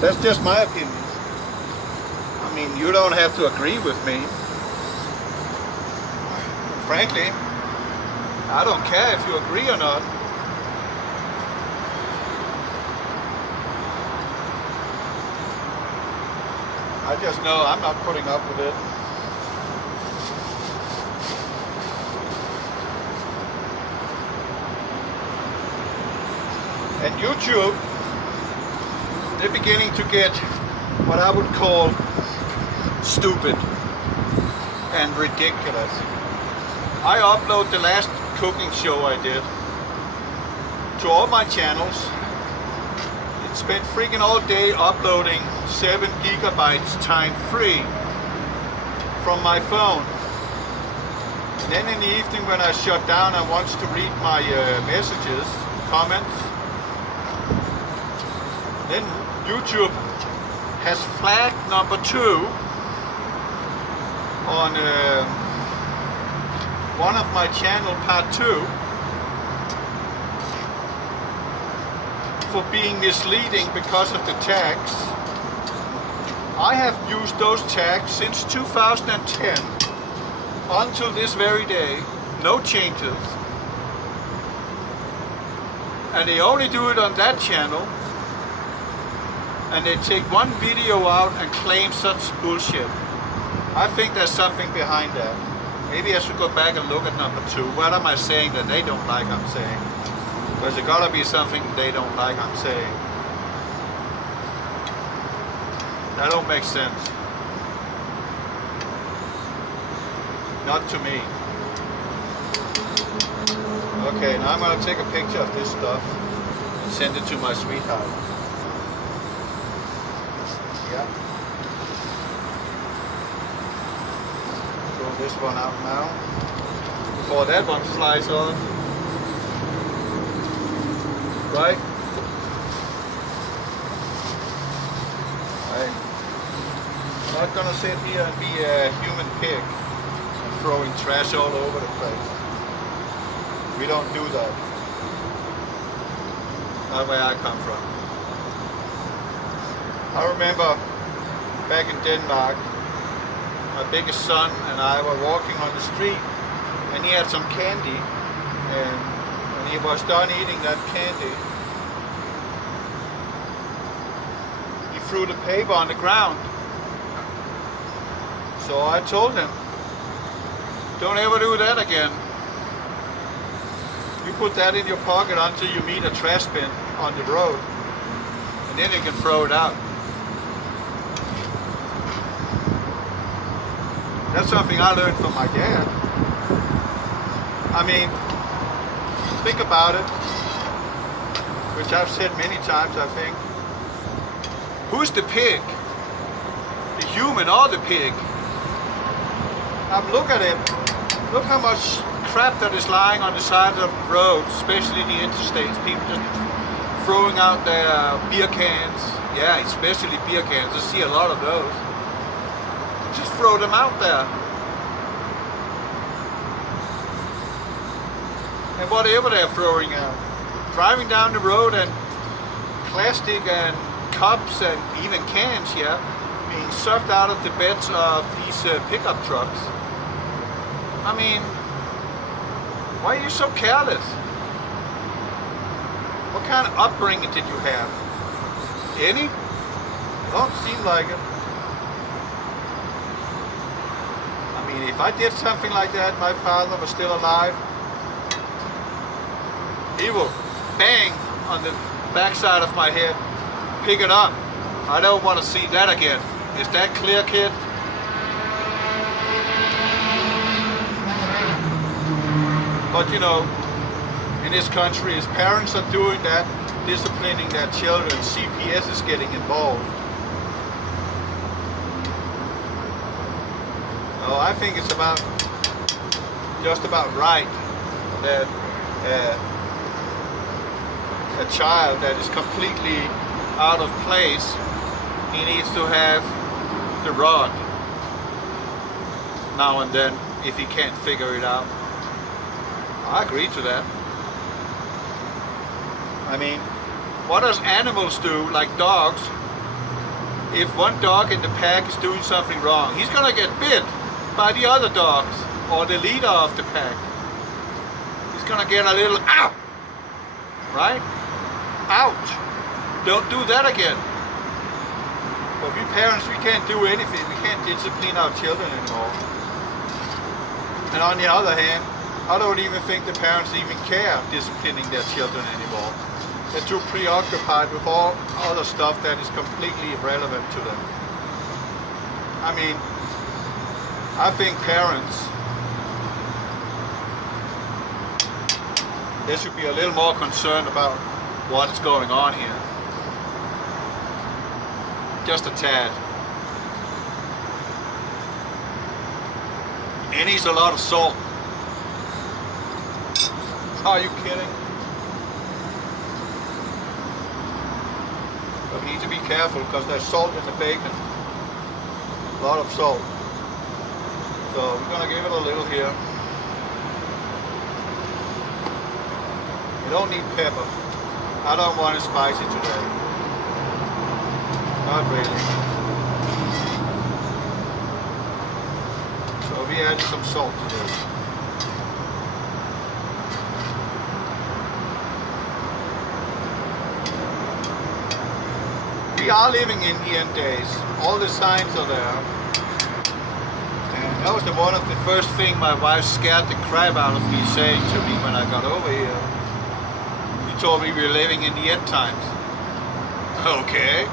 That's just my opinion. I mean, you don't have to agree with me. Frankly, I don't care if you agree or not. I just know I'm not putting up with it. And YouTube, they're beginning to get what I would call stupid and ridiculous. I upload the last cooking show I did to all my channels. It spent freaking all day uploading 7 gigabytes time free from my phone. And then in the evening when I shut down, I want to read my messages, comments. Then YouTube has flag number 2 on one of my channel, part 2, for being misleading because of the tags. I have used those tags since 2010 until this very day, no changes. And they only do it on that channel, and they take one video out and claim such bullshit. I think there's something behind that. Maybe I should go back and look at number 2. What am I saying that they don't like I'm saying? Because there gotta be something they don't like I'm saying. That don't make sense. Not to me. Okay, now I'm gonna take a picture of this stuff and send it to my sweetheart. Yeah. Throw this one out now before that one flies off. Right? I'm not gonna sit here and be a human pig and throwing trash all over the place. We don't do that. Not where I come from. I remember back in Denmark, my biggest son and I were walking on the street, and he had some candy, and when he was done eating that candy, he threw the paper on the ground. So I told him, don't ever do that again. You put that in your pocket until you meet a trash bin on the road, and then you can throw it out. That's something I learned from my dad. I mean, think about it, which I've said many times, I think. Who's the pig? The human or the pig? Now look at it. Look how much crap that is lying on the side of the road, especially the interstates. People just throwing out their beer cans. Yeah, especially beer cans. I see a lot of those. Just throw them out there. And whatever they're throwing out. Driving down the road and plastic and cups and even cans here being sucked out of the beds of these pickup trucks. I mean, why are you so careless? What kind of upbringing did you have? Any? Don't seem like it. I mean, if I did something like that, my father was still alive, he will bang on the backside of my head, pick it up. I don't want to see that again. Is that clear, kid? But you know, in this country, as parents are doing that, disciplining their children, CPS is getting involved. Oh, I think it's just about right that a child that is completely out of place, he needs to have the rod now and then if he can't figure it out. I agree to that. I mean, what does animals do, like dogs? if one dog in the pack is doing something wrong, he's gonna get bit by the other dogs or the leader of the pack. He's gonna get a little ow, right? Ouch! Don't do that again. But we parents, we can't do anything. We can't discipline our children anymore. And on the other hand, I don't even think the parents even care disciplining their children anymore. They're too preoccupied with all other stuff that is completely irrelevant to them. I mean, I think parents, they should be a little more concerned about what's going on here. Just a tad. It needs a lot of salt. Are you kidding? But we need to be careful because there's salt in the bacon. A lot of salt. So we're gonna give it a little here. You don't need pepper. I don't want it spicy today. Not really. So we added some salt to this. We are living in the end days. All the signs are there. And that was one of the first things my wife scared the crap out of me saying to me when I got over here. She told me we were living in the end times. Okay.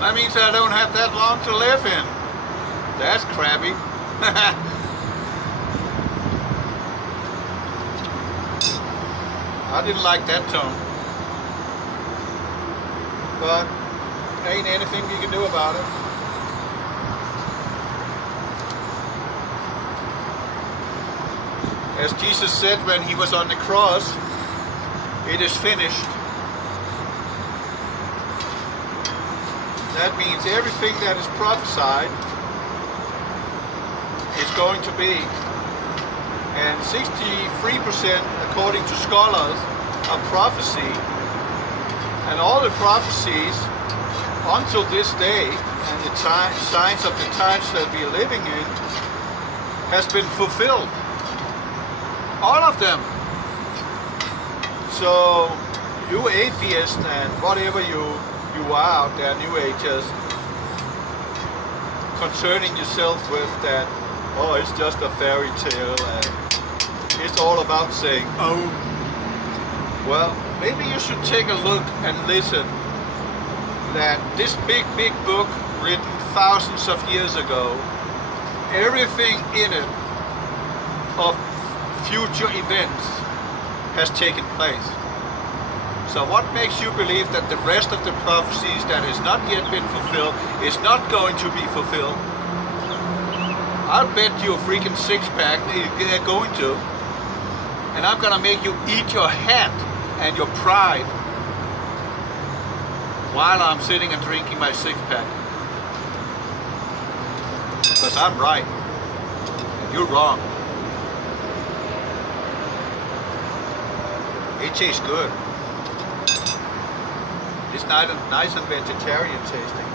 That means I don't have that long to live in. That's crappy. I didn't like that tone. But there ain't anything you can do about it. As Jesus said when he was on the cross, it is finished. That means everything that is prophesied is going to be. And 63%, according to scholars, are prophecy. And all the prophecies until this day, and the signs of the times that we are living in, has been fulfilled. All of them. So, you atheists and whatever you are out there, New Agers, concerning yourself with that, oh, it's just a fairy tale and it's all about saying, oh, well, maybe you should take a look and listen that this big book written thousands of years ago, everything in it of future events has taken place. So what makes you believe that the rest of the prophecies that has not yet been fulfilled is not going to be fulfilled? I'll bet you a freaking six-pack they're going to. And I'm gonna make you eat your hat and your pride while I'm sitting and drinking my six-pack. Because I'm right and you're wrong. It tastes good. It's nice and vegetarian tasting.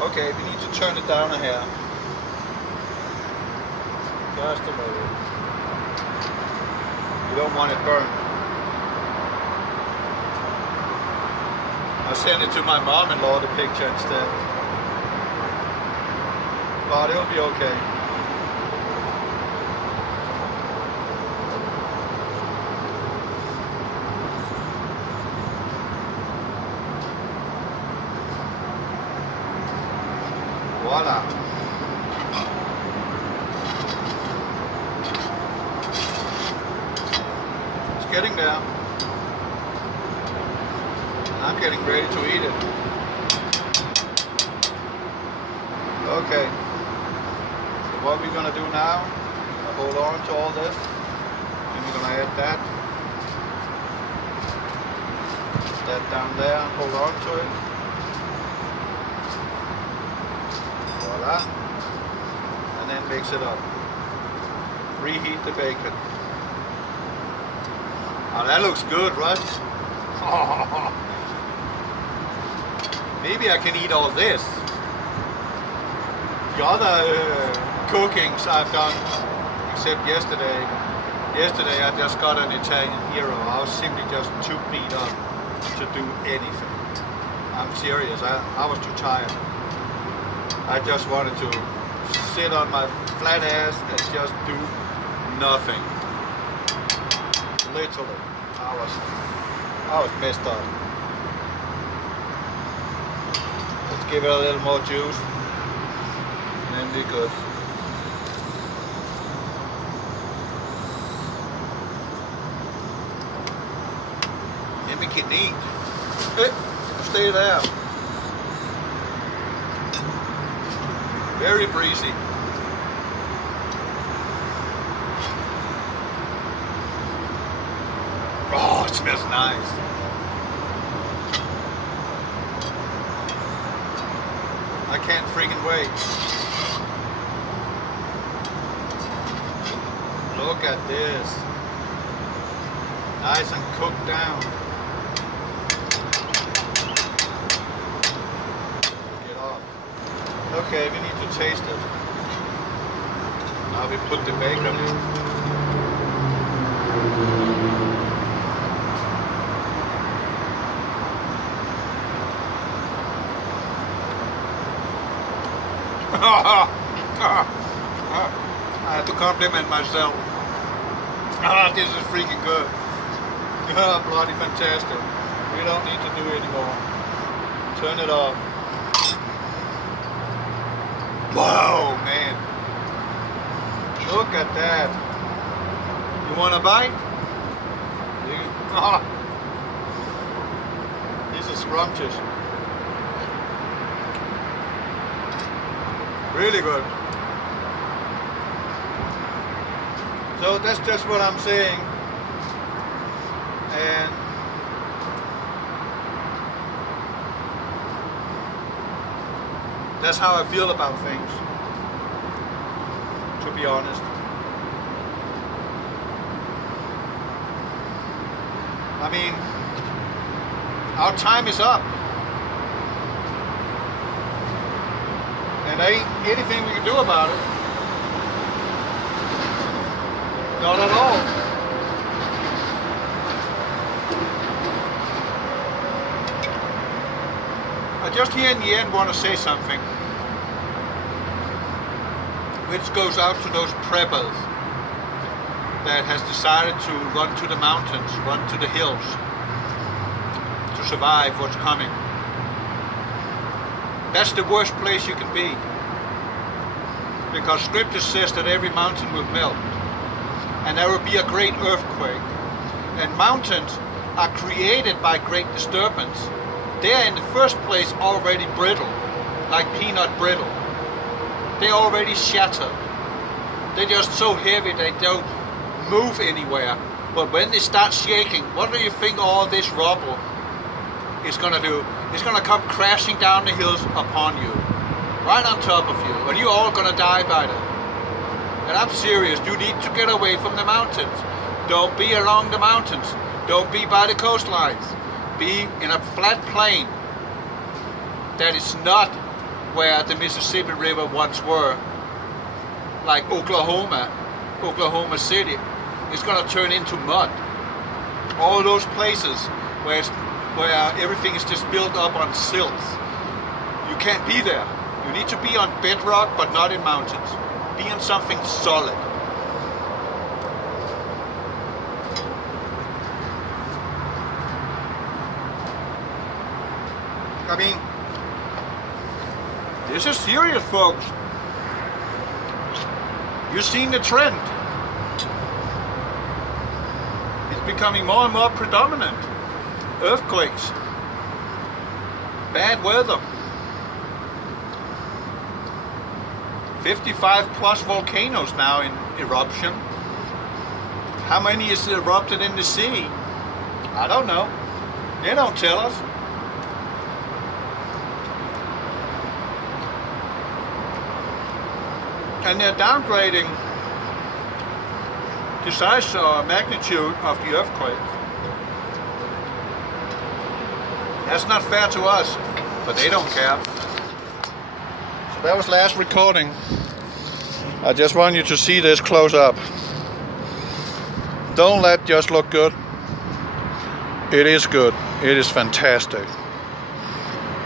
Okay, we need to turn it down a hair. Just a little. You don't want it burned. I'll send it to my mom-in-law, the picture instead. But it'll be okay. Voila. It's getting there. I'm getting ready to eat it. Okay. So what we're gonna do now, hold on to all this, and we're gonna add that. that down there and hold on to it. Voila. And then mix it up. Reheat the bacon. Oh, that looks good, right? Maybe I can eat all this. The other cookings I've done, except yesterday. Yesterday I just got an Italian hero. I was simply just too beat up to do anything. I'm serious, I was too tired. I just wanted to sit on my flat ass and just do nothing. Literally, I was messed up. Let's give it a little more juice, and then we're good. Then we can eat. Stay there. Very breezy. Oh, it smells nice. I can't freaking wait. Look at this. Nice and cooked down. Get off. Okay, we need to taste it. Now we put the bacon in. I have to compliment myself. This is freaking good. Bloody fantastic. We don't need to do it anymore. Turn it off. Whoa, man. Look at that. You want a bite? This is scrumptious. Really good. So that's just what I'm saying. And that's how I feel about things, to be honest. I mean, our time is up. And there ain't anything we can do about it. Not at all. I just here in the end want to say something which goes out to those preppers that has decided to run to the mountains, run to the hills to survive what's coming. That's the worst place you can be, because scripture says that every mountain will melt and there will be a great earthquake, and mountains are created by great disturbance. They are in the first place already brittle, like peanut brittle. They're already shattered. They're just so heavy they don't move anywhere. But when they start shaking, what do you think all this rubble is going to do? It's going to come crashing down the hills upon you, right on top of you, and you're all going to die by that. And I'm serious, you need to get away from the mountains. Don't be along the mountains. Don't be by the coastlines. Be in a flat plain that is not where the Mississippi River once were, like Oklahoma City. It's going to turn into mud. All those places where everything is just built up on silts. You can't be there. You need to be on bedrock, but not in mountains. Be on something solid. I mean, this is serious, folks. You've seen the trend. It's becoming more and more predominant. Earthquakes, bad weather, 55 plus volcanoes now in eruption. How many is erupted in the sea? I don't know. They don't tell us. And they're downgrading the size or magnitude of the earthquake. That's not fair to us, but they don't care. So that was last recording. I just want you to see this close up. Don't let just look good. It is good. It is fantastic.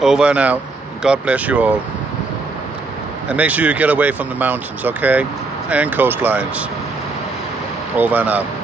Over and out. God bless you all. And make sure you get away from the mountains, okay? And coastlines. Over and out.